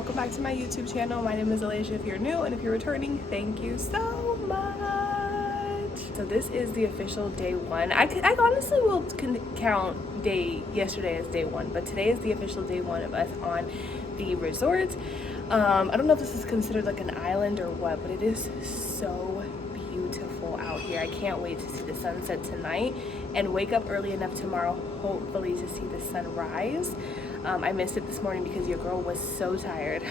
welcome back to my YouTube channel. My name is Alasia if you're new, and if you're returning, thank you so much. So this is the official day one. I honestly will count yesterday as day one, but today is the official day one of us on the resort. I don't know if this is considered like an island or what, but it is so beautiful out here. I can't wait to see the sunset tonight and wake up early enough tomorrow, hopefully, to see the sunrise. I missed it this morning because your girl was so tired.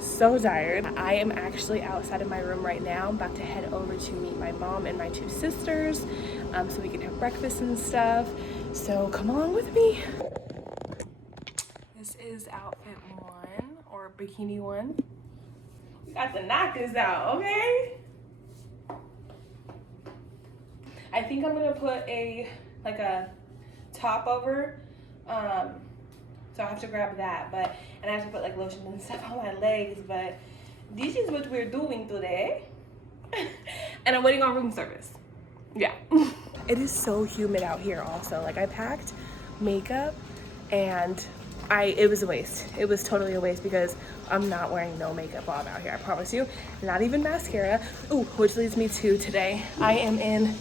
So tired. I am actually outside of my room right now. I'm about to head over to meet my mom and my two sisters so we can have breakfast and stuff. So come along with me. This is outfit one, or bikini one. We got to knock this out, okay? I think I'm gonna put a top over. So I have to grab that, and I have to put like lotion and stuff on my legs, but this is what we're doing today. And I'm waiting on room service. Yeah. It is so humid out here also. Like, I packed makeup and it was a waste. It was totally a waste because I'm not wearing no makeup while I'm out here, I promise you. Not even mascara. Ooh, which leads me to today. I am in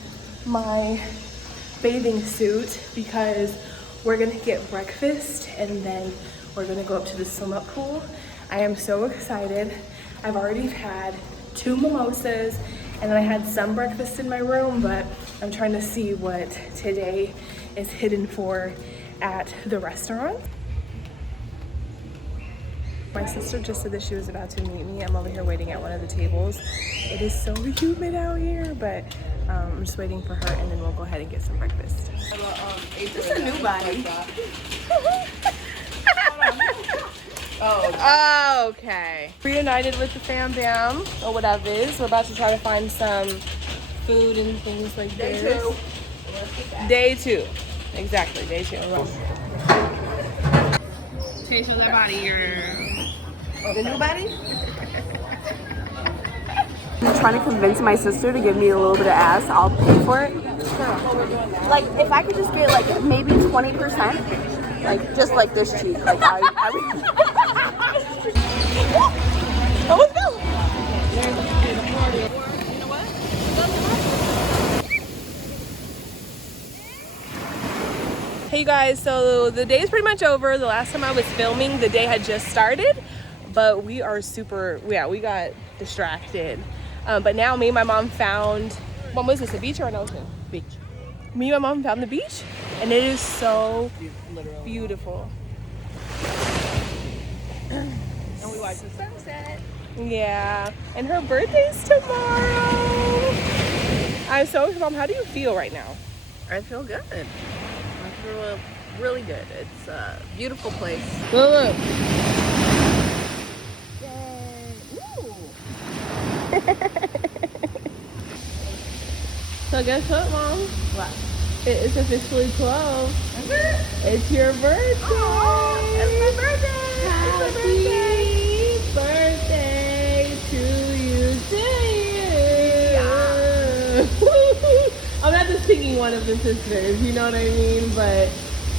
my bathing suit because we're gonna get breakfast and then we're gonna go up to the swim up pool. I am so excited. I've already had 2 mimosas and then I had some breakfast in my room, but I'm trying to see what today is hidden for at the restaurant. My sister just said that she was about to meet me. I'm over here waiting at one of the tables. It is so humid out here, but I'm just waiting for her and then we'll go ahead and get some breakfast. This is a new body. Oh, okay. Reunited with the fam bam, or whatever it is. We're about to try to find some food and things like this. Day two. Exactly, day 2. Taste of that body here. The new body? I'm trying to convince my sister to give me a little bit of ass. I'll pay for it. Like, if I could just get like maybe 20%, like just like this cheek, like I would. Oh, let's go. You know what? Hey you guys, so the day is pretty much over. The last time I was filming, the day had just started, but we are we got distracted. But now me and my mom found, what was this, a beach or an ocean? Beach. Me and my mom found the beach, and it is so beautiful. And we watched the sunset. Yeah, and her birthday's tomorrow. I'm so excited. Mom, how do you feel right now? I feel good. I feel really good. It's a beautiful place. Look. So guess what, Mom? What? It is officially 12. Is it? It's your birthday. Oh, it's my birthday. Happy birthday to you, I'm not just singing one of the sisters, you know what I mean? But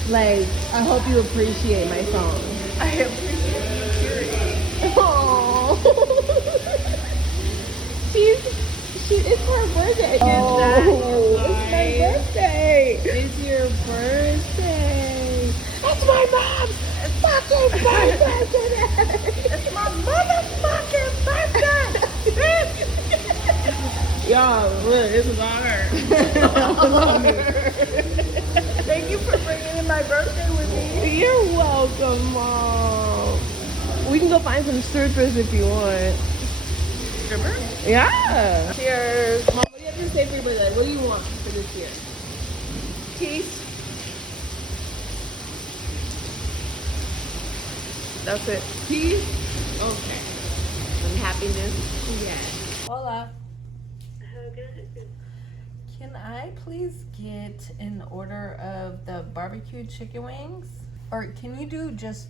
like, I hope you appreciate my song. I appreciate you cheering. Aww. It's her birthday. Oh, it's my birthday. It's your birthday. It's my mom's fucking birthday today. It's my motherfucking birthday. Y'all, look, this is on her. Thank you for bringing in my birthday with me. You're welcome, Mom. We can go find some strippers if you want. Stripper? Yeah. Cheers. Mom, what do you have to say for your birthday? What do you want for this year? Peace. That's it. Peace. Okay. And happiness. Yeah. Hola. Can I please get an order of the barbecue chicken wings? Or can you do just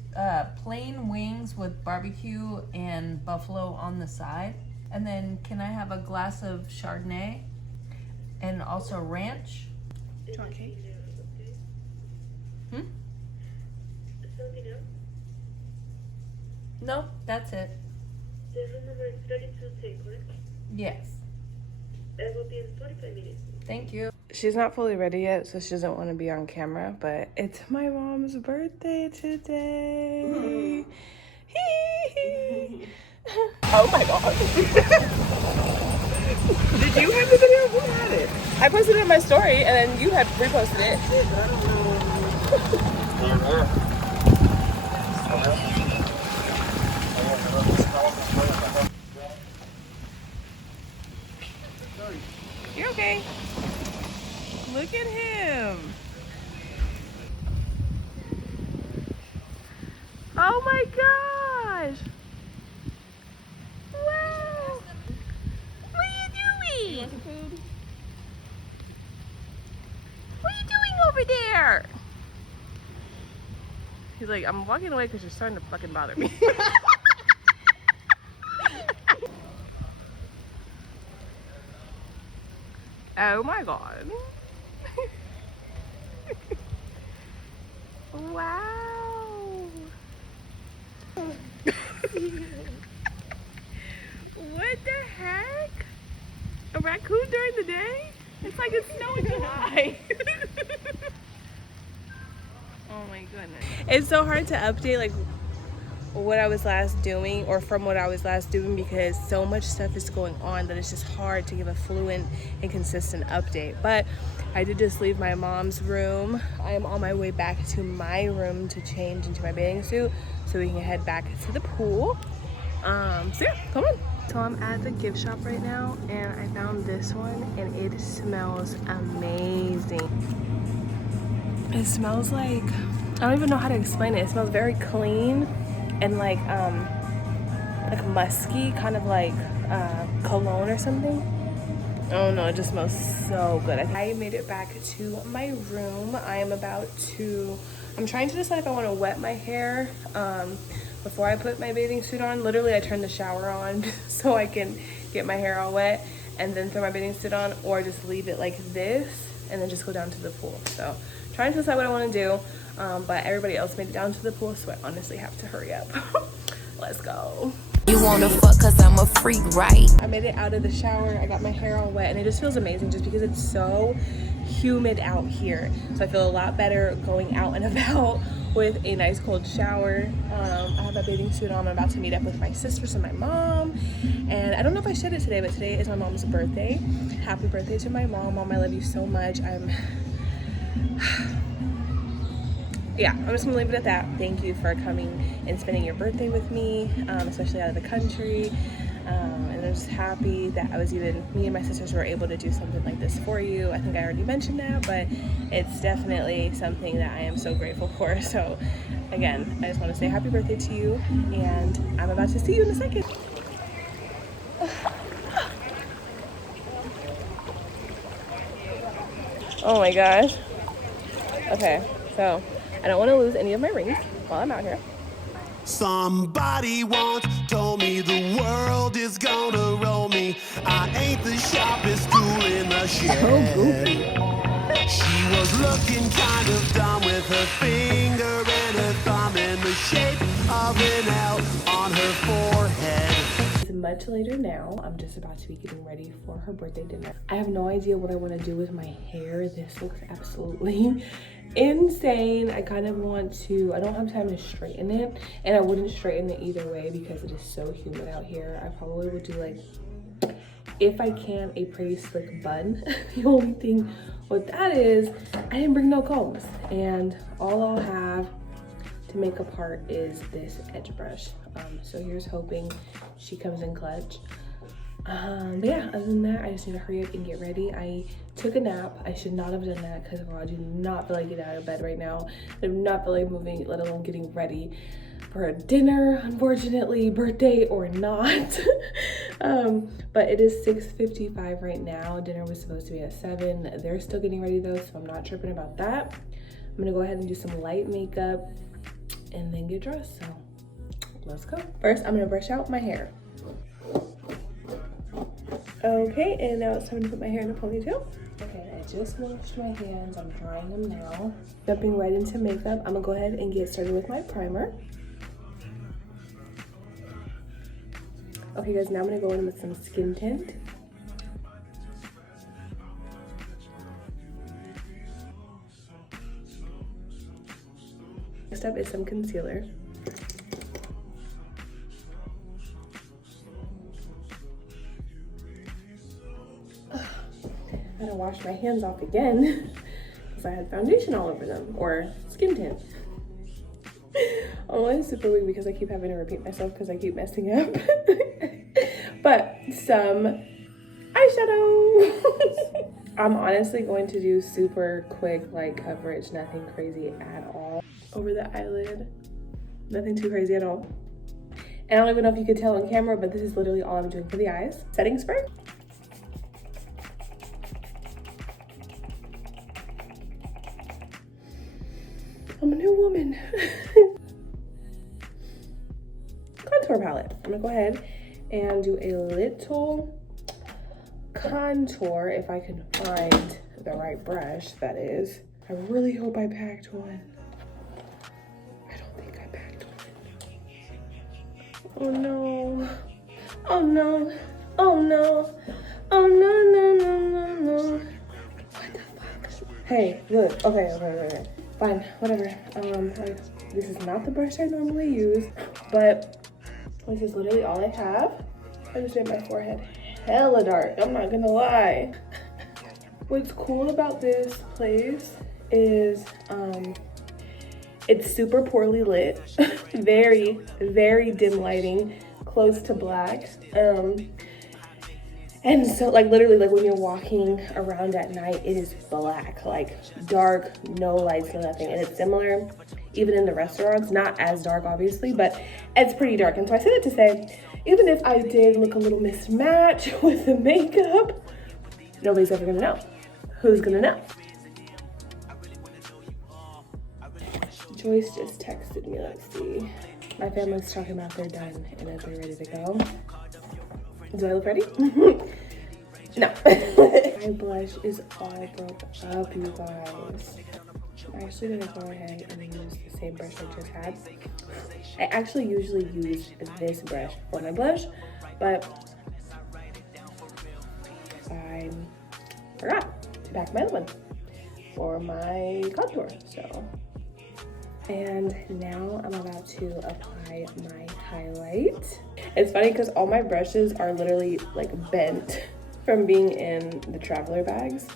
plain wings with barbecue and buffalo on the side? And then can I have a glass of Chardonnay and also ranch? Do you want cake? No, that's it. The room number is 32C, correct? Yes. It will be in 45 minutes. Thank you. She's not fully ready yet, so she doesn't want to be on camera, but it's my mom's birthday today. Oh my god. Did you have the video? Who had it? I posted it in my story and then you had reposted it. You're okay. Look at him. Oh my gosh. Wow. What are you doing? What are you doing over there? He's like, I'm walking away because you're starting to fucking bother me. Oh my god. Wow. What the heck? A raccoon during the day? It's like it's snow in July. Oh my goodness. It's so hard to update like what I was last doing or from what I was last doing because so much stuff is going on that it's just hard to give a fluent and consistent update. But I did just leave my mom's room. I am on my way back to my room to change into my bathing suit so we can head back to the pool. So yeah, come on. So I'm at the gift shop right now and I found this one and it smells amazing. It smells like, I don't even know how to explain it. It smells very clean and like musky, kind of like cologne or something. Oh no, it just smells so good. I made it back to my room. I'm trying to decide if I want to wet my hair before I put my bathing suit on. Literally, I turned the shower on so I can get my hair all wet and then throw my bathing suit on, or just leave it like this and then just go down to the pool. So trying to decide what I want to do, but everybody else made it down to the pool, so I honestly have to hurry up. Let's go. You wanna fuck cause I'm a freak, right? I made it out of the shower. I got my hair all wet and it just feels amazing just because it's so humid out here. So I feel a lot better going out and about with a nice cold shower. I have a bathing suit on. I'm about to meet up with my sisters and my mom. And I don't know if I said it today, but today is my mom's birthday. Happy birthday to my mom. Mom, I love you so much. Yeah, I'm just gonna leave it at that. Thank you for coming and spending your birthday with me, especially out of the country. And I'm just happy that me and my sisters were able to do something like this for you. I think I already mentioned that, but it's definitely something that I am so grateful for. So again, I just want to say happy birthday to you, and I'm about to see you in a second. Oh my gosh. Okay, so I don't want to lose any of my rings while I'm out here. Somebody once told me the world is gonna roll me. I ain't the sharpest tool in the shed. She was looking kind of dumb with her finger and her thumb in the shape of an L on her forehead. It's much later now. I'm just about to be getting ready for her birthday dinner. I have no idea what I want to do with my hair. This looks absolutely insane. I kind of want to, I don't have time to straighten it, and I wouldn't straighten it either way because it is so humid out here. I probably would do like, if I can, a pretty slick bun. The only thing with that is I didn't bring no combs, and all I'll have to make a part is this edge brush. So here's hoping she comes in clutch. But yeah, other than that, I just need to hurry up and get ready. I took a nap. I should not have done that because I do not feel like getting out of bed right now. I do not feel like moving, let alone getting ready for a dinner, unfortunately, birthday or not. But it is 6:55 right now. Dinner was supposed to be at 7. They're still getting ready though, so I'm not tripping about that. I'm gonna go ahead and do some light makeup and then get dressed, so let's go. First, I'm gonna brush out my hair. Okay, and now it's time to put my hair in a ponytail. Okay, I just washed my hands. I'm drying them now. Jumping right into makeup, I'm gonna go ahead and get started with my primer. Okay guys, now I'm gonna go in with some skin tint. Next up is some concealer. I gotta wash my hands off again because I had foundation all over them, or skin tint. Oh, it's super weird because I keep having to repeat myself because I keep messing up. But some eyeshadow. I'm honestly going to do super quick light coverage, nothing crazy at all. Over the eyelid, nothing too crazy at all. And I don't even know if you could tell on camera, but this is literally all I'm doing for the eyes. Setting spray. I'm a new woman. Contour palette. I'm gonna go ahead and do a little contour if I can find the right brush, that is. I really hope I packed one. I don't think I packed one. Oh no. Oh no. Oh no. Oh no, no, no, no, no. What the fuck? Hey, look. Okay. Fine, whatever. This is not the brush I normally use, but this is literally all I have. I just made my forehead hella dark, I'm not gonna lie. What's cool about this place is it's super poorly lit. Very, very dim lighting, close to black. And so like literally like when you're walking around at night, it is black, like dark, no lights, no nothing. And it's similar even in the restaurants, not as dark obviously, but it's pretty dark. And so I say that to say, even if I did look a little mismatched with the makeup, nobody's ever gonna know. Who's gonna know? Joyce just texted me, let's see. My family's talking about they're done and that they're ready to go. Do I look ready? No. My blush is all broke up, you guys. I'm actually gonna go ahead and use the same brush I just had. I actually usually use this brush for my blush, but I forgot to pack my other one for my contour, so. And now I'm about to apply my highlight. It's funny because all my brushes are literally like bent from being in the traveler bags.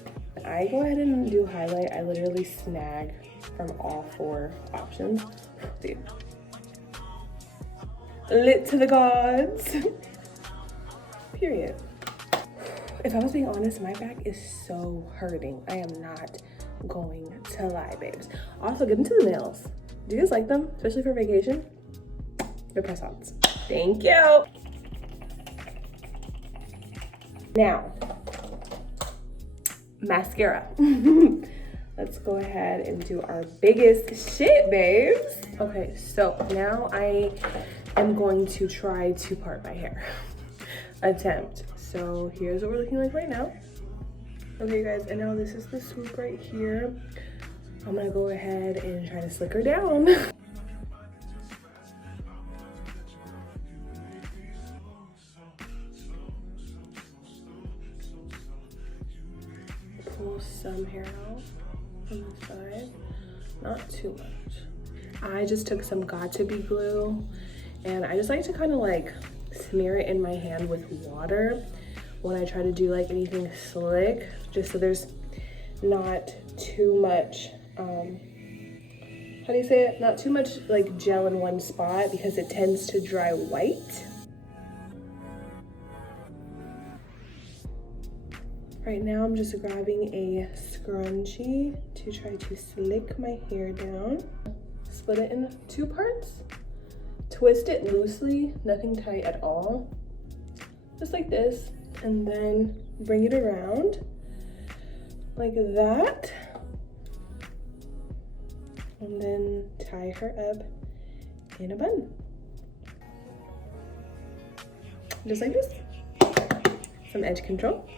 I go ahead and do highlight. I literally snag from all 4 options. Dude. Lit to the gods. Period. If I was being honest, my back is so hurting. I am not going to lie, babes. Also, get into the nails. Do you guys like them? Especially for vacation? They're press-ons. Thank you. Now, mascara. Let's go ahead and do our biggest shit, babes. Okay, so now I am going to try to part my hair. Attempt. So here's what we're looking like right now. Okay, guys, and now this is the swoop right here. I'm gonna go ahead and try to slick her down. Pull some hair out on the side, not too much. I just took some Got2b glue and I just like to kind of like smear it in my hand with water when I try to do like anything slick, just so there's not too much, how do you say it? Not too much like gel in one spot because it tends to dry white. Right now I'm just grabbing a scrunchie to try to slick my hair down. Split it in 2 parts. Twist it loosely, nothing tight at all. Just like this. And then bring it around like that. And then tie her up in a bun. Just like this. Some edge control.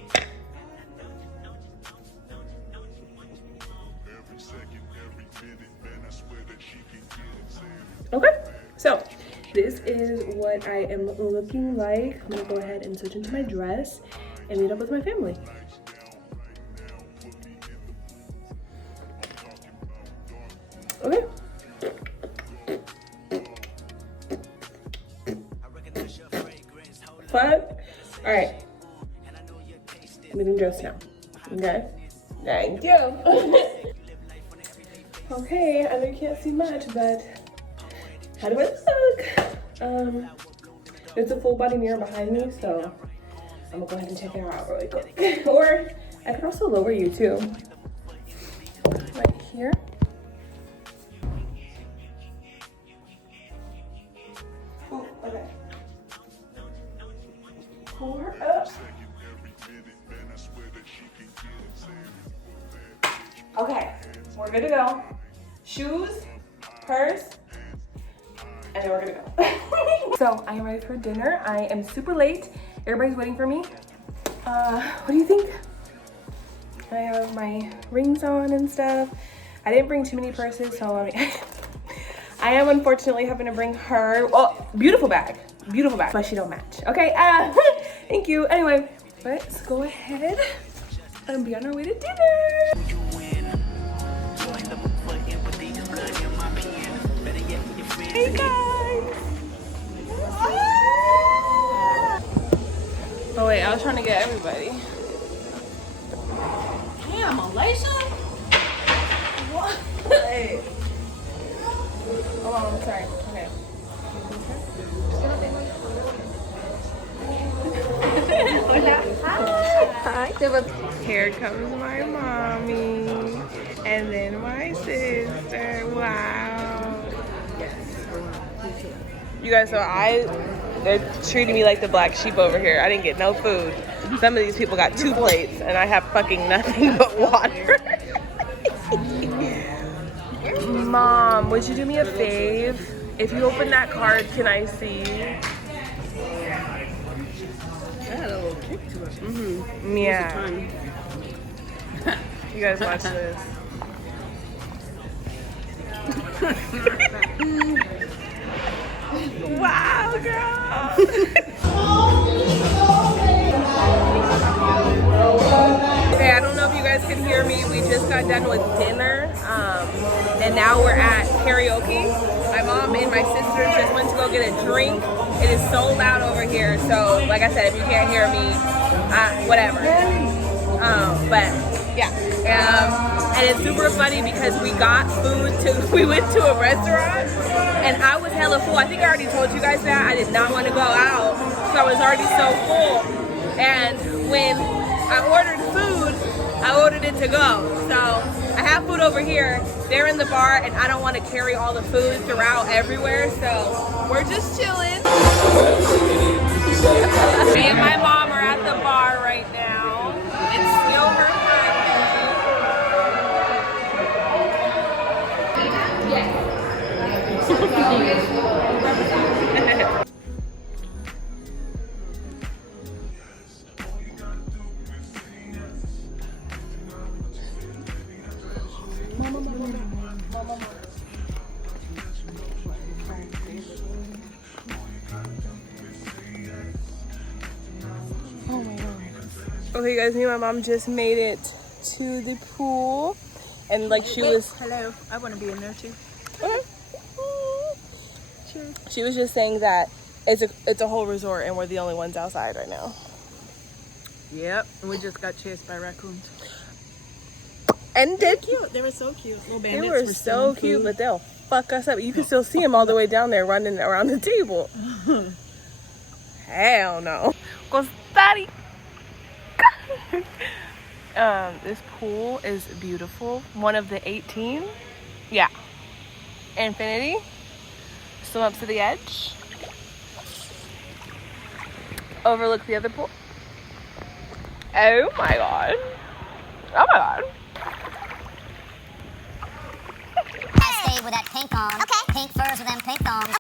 Okay, so this is what I am looking like. I'm gonna go ahead and switch into my dress and meet up with my family. Okay. Fuck. All right. I'm getting dressed now. Okay. Thank you. Okay, I know you can't see much, but how do I look? There's a full body mirror behind me, so I'm gonna go ahead and check it out really quick. Or I could also lower you too. Right here. Oh, okay. Pull her up. Okay, we're good to go. Shoes, purse, and then we're gonna go. So I am ready for dinner. I am super late. Everybody's waiting for me. What do you think? I have my rings on and stuff. I didn't bring too many purses, so I am unfortunately having to bring her. Oh, beautiful bag, but she don't match. Okay, thank you. Anyway, let's go ahead and be on our way to dinner. Hey guys! Oh wait, I was trying to get everybody. Damn, Malaysia? What? Hey. Hold on, I'm sorry. Okay. Hi. Here comes my mommy. And then my sister. Wow. You guys, so they're treating me like the black sheep over here. I didn't get no food. Some of these people got 2 plates and I have fucking nothing but water. Mom, would you do me a fave? If you open that card, can I see? That had a little kick to it. Mm-hmm. Yeah. You guys watch this. Wow, girl. Okay, I don't know if you guys can hear me. We just got done with dinner, and now we're at karaoke. My mom and my sister just went to go get a drink. It is so loud over here, so like I said, if you can't hear me, whatever. But yeah, and it's super funny because we got food we went to a restaurant, and I was hella full. I think I already told you guys that. I did not want to go out, so I was already so full. And when I ordered food, I ordered it to go. So I have food over here. They're in the bar, and I don't want to carry all the food throughout everywhere, so we're just chilling. Me and my mom are at the bar right now. It's still her Oh my god. Okay guys, me and my mom just made it to the pool, and like she was Hello, I want to be in there too. She was just saying that it's a whole resort and we're the only ones outside right now. Yep, and we just got chased by raccoons. And did Cute, they were so cute. Little they bandits were so stealing cute, food. but they'll fuck us up. You can still see them all the way down there running around the table. Hell no. Costa Rica. This pool is beautiful. One of the 18. Yeah. Infinity. Swim up to the edge. Overlook the other pool. Oh my god. Oh my god. I stay with that pink on. Okay. Pink furs with them pink thongs.